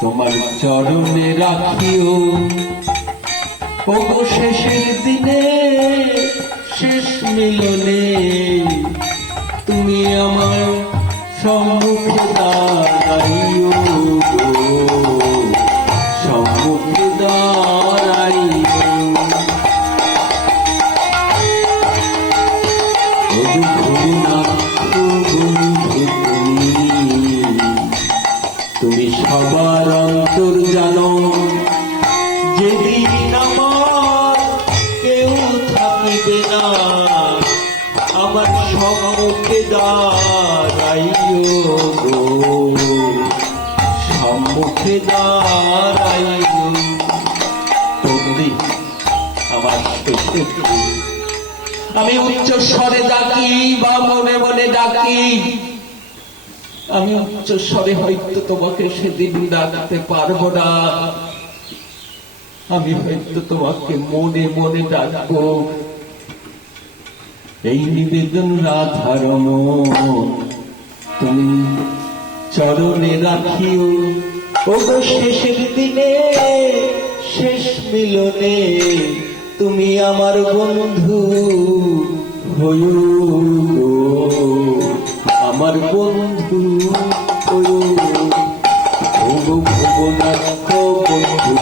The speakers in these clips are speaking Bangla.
তোমার চরণে রাখিও ওগো শেষের দিনে শেষ মিলনে তুমি আমার সম্মুখে দাঁড়াইও সম্মুখে দাঁড়াইও তুমি সবার অন্তর জানো যেদিন আমার কেউ থাকিবে না আমার সম্মুখে দাঁড়াইও গো সম্মুখে দাঁড়াইও তুমি আমার আমি উচ্চ স্বরে ডাকি বা মনে মনে ডাকি আমি উচ্চ স্বরে হয়তো তোমাকে সেদিন ডাকতে পারবো না আমি হয়তো তোমাকে মনে মনে ডাকবো এই নিবেদন রাধার তুমি চরণে রাখিও ওগো শেষের দিনে শেষ মিলনে তুমি আমার বন্ধু হইও আমার বন্ধু হইও ওগো ভুবনাথ বন্ধু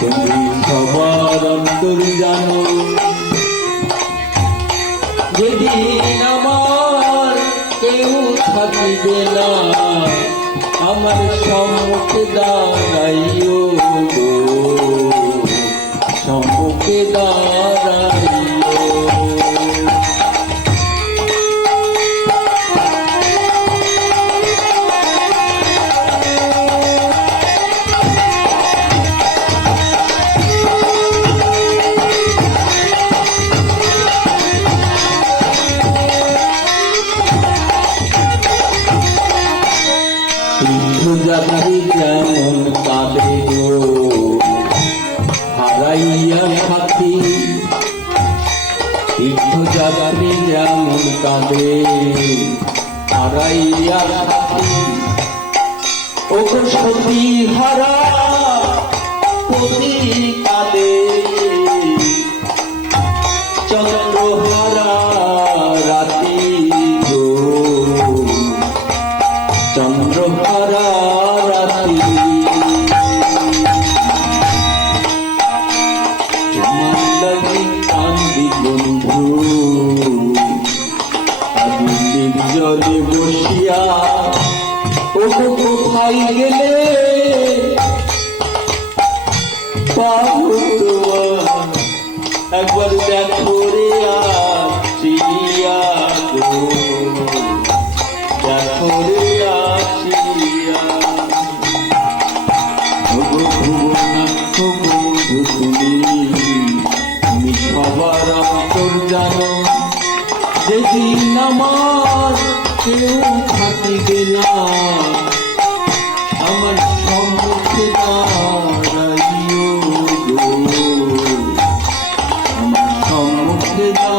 তুমি সবার অন্তর জানো যেদিন আমার কেউ থাকিবে না আমার সম্মুখে দাঁড়াইও সম্মুখে দাঁড়াইও যাত্রী যেমন কাঁদে গো হারাইয়া সাথী তীর্থযাত্রী যেমন কাঁদে হারাইয়া সাথী ওগো সতী হারা পতি কাঁদে চন্দ্রহারা রাতি গো চন্দ্রহারা বন্ধু আমি নির্জনে বসিয়া ওগো কোথায় গেলে পাবো